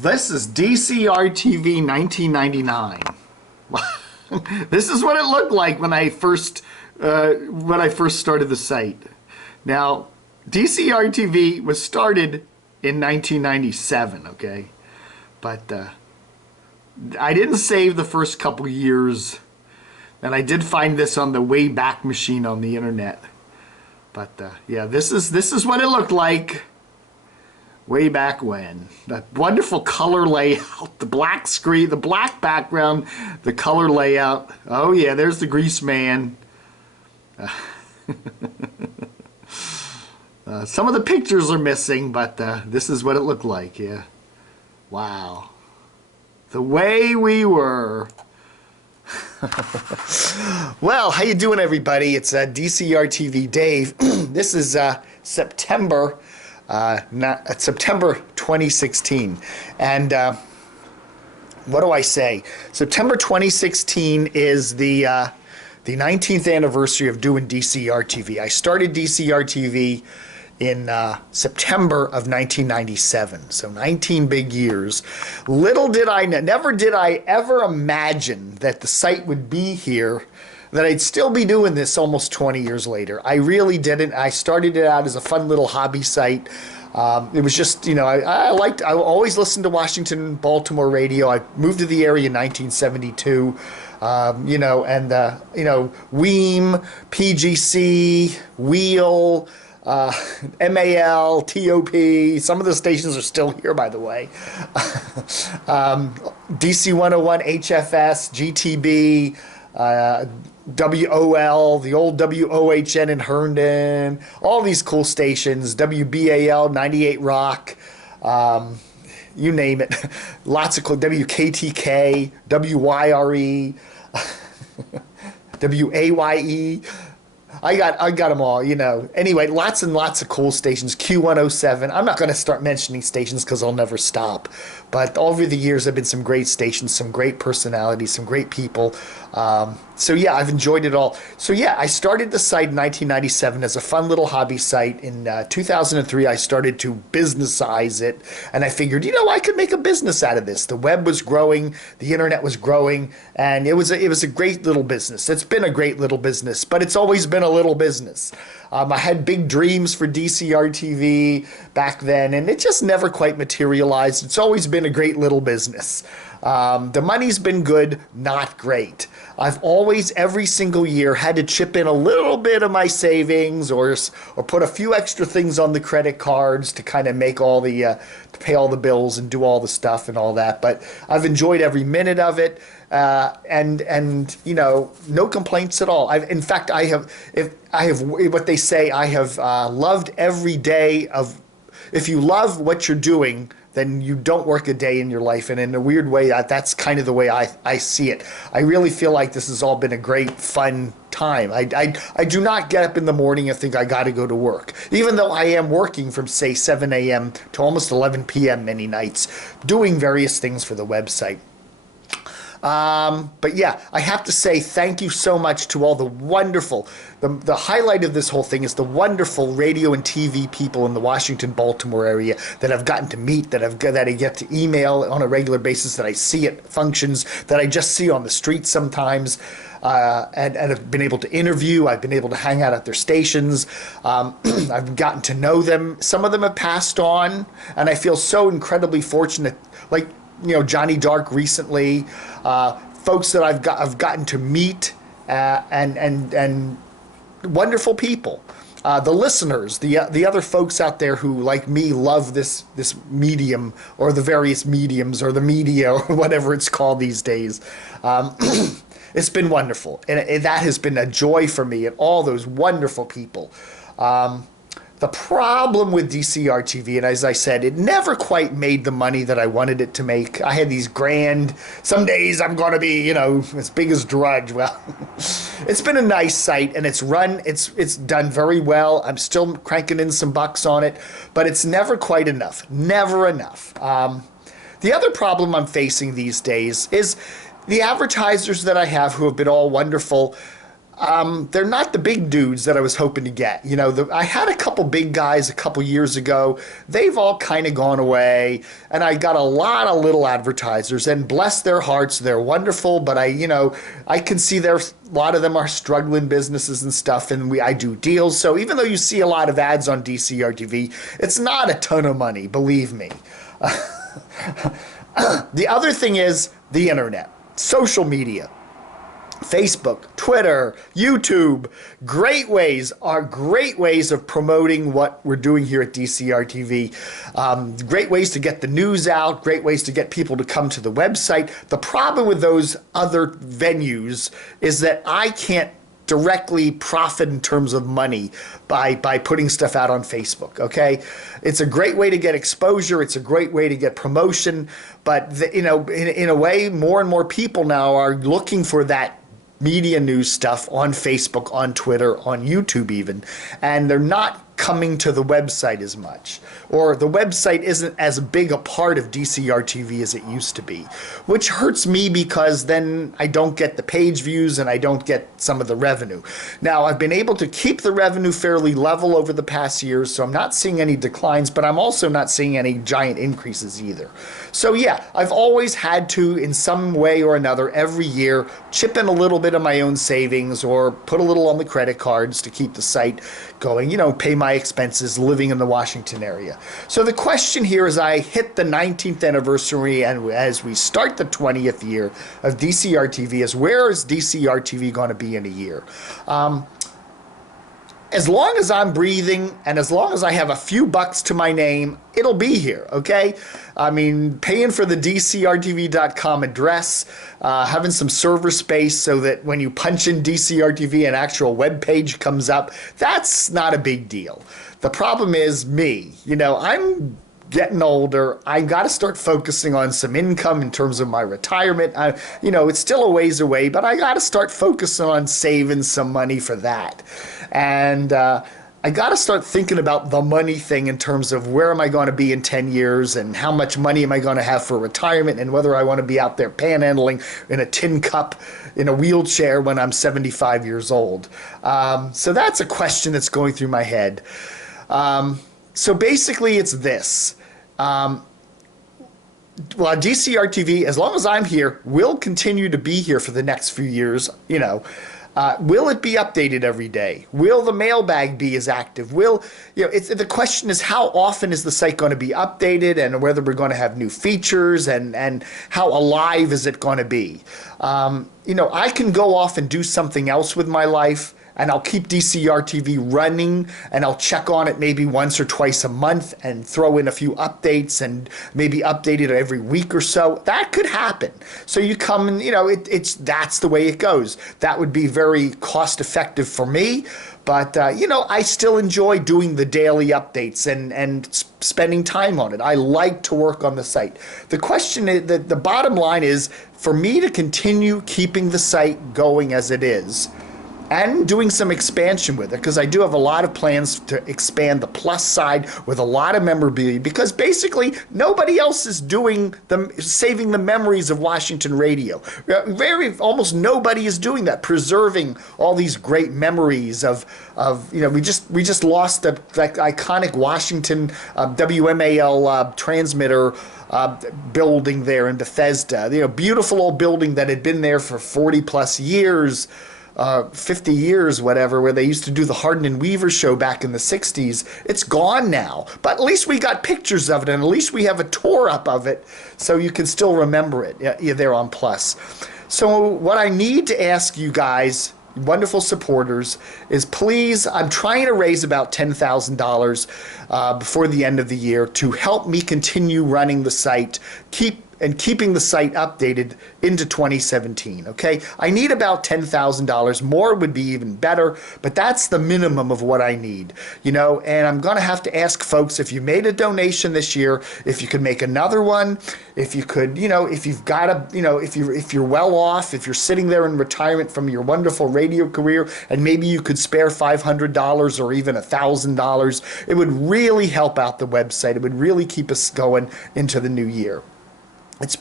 This is DCR TV 1999. This is what it looked like when I first started the site. Now, DCR TV was started in 1997, okay? But I didn't save the first couple years, and I did find this on the Wayback Machine on the internet. But yeah, this is what it looked like way back when. That wonderful color layout, the black screen, the black background, the color layout. Oh yeah, there's the grease man. Some of the pictures are missing, but this is what it looked like. Yeah, wow, the way we were. Well, how you doing, everybody? It's DCR TV Dave. This is September 2016, and what do I say? September 2016 is the 19th anniversary of doing DCR TV. I started DCR TV in September of 1997, so 19 big years. Little did I know, never did I ever imagine that the site would be here, that I'd still be doing this almost 20 years later. I really didn't. I started it out as a fun little hobby site. It was just, you know, I always listened to Washington, Baltimore radio. I moved to the area in 1972. You know, and you know, Weem, PGC, Wheel, MAL, TOP, some of the stations are still here, by the way. DC 101, HFS, GTB, WOL, the old WOHN in Herndon, all these cool stations, WBAL, 98 Rock, you name it. Lots of cool, WKTK, WYRE, WAYE. I got them all, you know. Anyway, lots and lots of cool stations. Q107. I'm not going to start mentioning stations because I'll never stop. But over the years, there have been some great stations, some great personalities, some great people. So yeah, I've enjoyed it all. So yeah, I started the site in 1997 as a fun little hobby site. In 2003, I started to businessize it, and I figured, you know, I could make a business out of this. The web was growing, the internet was growing, and it was a great little business. It's been a great little business, but it's always been a little business. I had big dreams for DCR TV back then, and it just never quite materialized. It's always been a great little business. The money's been good, not great. I've always, every single year, had to chip in a little bit of my savings or put a few extra things on the credit cards to kind of make all the, to pay all the bills and do all the stuff and all that. But I've enjoyed every minute of it. And you know, no complaints at all. In fact, I have what they say, I have loved every day of. If you love what you're doing, then you don't work a day in your life. And in a weird way, that's kind of the way I see it. I really feel like this has all been a great, fun time. I do not get up in the morning and think I got to go to work, even though I am working from, say, 7 a.m. to almost 11 p.m. many nights, doing various things for the website. But yeah, I have to say thank you so much to all the wonderful, the highlight of this whole thing is the wonderful radio and TV people in the Washington, Baltimore area that I've gotten to meet, that I get to email on a regular basis, that I see at functions, that I just see on the street sometimes, and have been able to interview. I've been able to hang out at their stations. I've gotten to know them. Some of them have passed on, and I feel so incredibly fortunate, like, you know, Johnny Dark recently, folks that I've gotten to meet, and wonderful people. The listeners, the other folks out there who, like me, love this medium, or the various mediums, or the media, or whatever it's called these days. It's been wonderful, and that has been a joy for me, and all those wonderful people. The problem with DCR TV, and as I said, it never quite made the money that I wanted it to make. I had these grand, some days I'm going to be, you know, as big as Drudge. Well, it's been a nice site, and it's done very well. I'm still cranking in some bucks on it, but it's never quite enough. Never enough. The other problem I'm facing these days is the advertisers that I have, who have been all wonderful. They're not the big dudes that I was hoping to get. You know, I had a couple big guys a couple years ago. They've all kind of gone away, and I got a lot of little advertisers. And bless their hearts, they're wonderful. But I can see a lot of them are struggling businesses and stuff, and I do deals. So even though you see a lot of ads on DCRTV, it's not a ton of money, believe me. The other thing is the internet, social media. Facebook, Twitter, YouTube, great ways of promoting what we're doing here at DCR TV. Great ways to get the news out, great ways to get people to come to the website. The problem with those other venues is that I can't directly profit in terms of money by putting stuff out on Facebook, okay? It's a great way to get exposure. It's a great way to get promotion. But, in a way, more and more people now are looking for that media news stuff on Facebook, on Twitter, on YouTube even, and they're not coming to the website as much, or the website isn't as big a part of DCR TV as it used to be, which hurts me because then I don't get the page views and I don't get some of the revenue. Now, I've been able to keep the revenue fairly level over the past years, so I'm not seeing any declines, but I'm also not seeing any giant increases either. So yeah, I've always had to, in some way or another, every year, chip in a little bit of my own savings or put a little on the credit cards to keep the site going, pay my expenses living in the Washington area. So the question here as I hit the 19th anniversary and as we start the 20th year of DCR TV is, where is DCR TV going to be in a year? As long as I'm breathing and as long as I have a few bucks to my name, it'll be here, okay? I mean, paying for the DCRTV.com address, having some server space so that when you punch in DCRTV, an actual web page comes up, that's not a big deal. The problem is me. I'm getting older. I got to start focusing on some income in terms of my retirement. It's still a ways away, but I got to start focusing on saving some money for that. And I got to start thinking about the money thing in terms of where am I going to be in 10 years and how much money am I going to have for retirement and whether I want to be out there panhandling in a tin cup in a wheelchair when I'm 75 years old. So that's a question that's going through my head. So basically it's this. Well, DCR TV, as long as I'm here, will continue to be here for the next few years, Will it be updated every day? Will the mailbag be as active? The question is, how often is the site going to be updated, and whether we're going to have new features, and how alive is it going to be? I can go off and do something else with my life, and I'll keep DCR TV running, and I'll check on it maybe once or twice a month and throw in a few updates and maybe update it every week or so. That could happen. So you come and, that's the way it goes. That would be very cost effective for me. But, I still enjoy doing the daily updates and spending time on it. I like to work on the site. The question is, the bottom line is, for me to continue keeping the site going as it is, and doing some expansion with it, because I do have a lot of plans to expand the plus side with a lot of memorabilia, because basically nobody else is saving the memories of Washington radio. Almost nobody is doing that, preserving all these great memories of we just lost that iconic Washington WMAL transmitter building there in Bethesda. Beautiful old building that had been there for 40 plus years. 50 years, whatever, where they used to do the Hardin and Weaver show back in the 60s. It's gone now, but at least we got pictures of it, and at least we have a tour up of it, so you can still remember it there on Plus. So what I need to ask you guys, wonderful supporters, is please, I'm trying to raise about $10,000 before the end of the year to help me continue running the site, keeping the site updated into 2017, okay? I need about $10,000. More would be even better, but that's the minimum of what I need, and I'm going to have to ask folks, if you made a donation this year, if you could make another one, if you could, if you've got if you're well off, if you're sitting there in retirement from your wonderful radio career, and maybe you could spare $500 or even $1,000, it would really help out the website. It would really keep us going into the new year. It's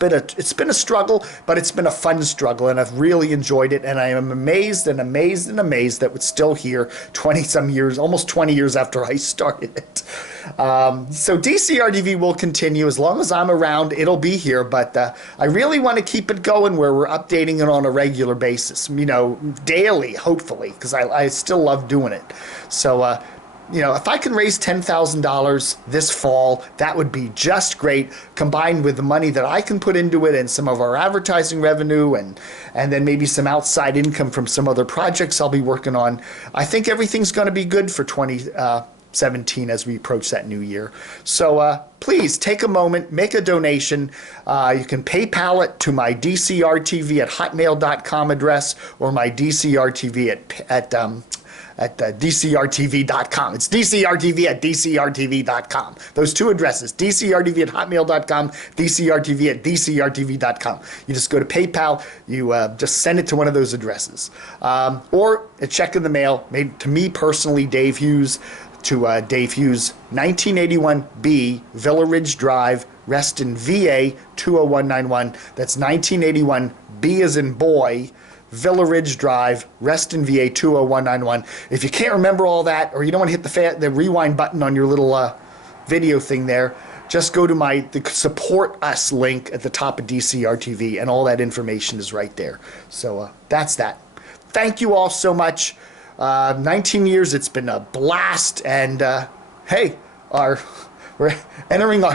been a struggle, but it's been a fun struggle, and I've really enjoyed it. And I am amazed and amazed and amazed that it's still here 20 some years, almost 20 years after I started it. So DCRTV will continue as long as I'm around. It'll be here, but I really want to keep it going where we're updating it on a regular basis, you know, daily, hopefully, because I still love doing it. So you know, if I can raise $10,000 this fall, that would be just great, combined with the money that I can put into it and some of our advertising revenue and then maybe some outside income from some other projects I'll be working on. I think everything's going to be good for 2017 as we approach that new year. So please take a moment, make a donation. You can PayPal it to my DCRTV at hotmail.com address or my DCRTV at DCRTV.com. It's DCRTV at DCRTV.com. Those two addresses, DCRTV at hotmail.com, DCRTV at DCRTV.com. You just go to PayPal, you just send it to one of those addresses. Or a check in the mail, made to me personally, Dave Hughes, to Dave Hughes, 1981B, Villaridge Drive, Reston VA, 20191. That's 1981B as in boy, Villaridge Drive, Reston VA 20191. If you can't remember all that, or you don't want to hit the rewind button on your little video thing there, just go to the support us link at the top of DCRTV, and all that information is right there. So that's that. Thank you all so much. 19 years, it's been a blast, and hey, we're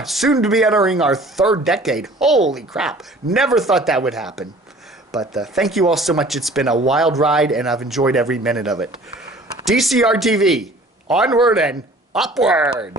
soon to be entering our third decade. Holy crap! Never thought that would happen. But thank you all so much. It's been a wild ride, and I've enjoyed every minute of it. DCR TV, onward and upward.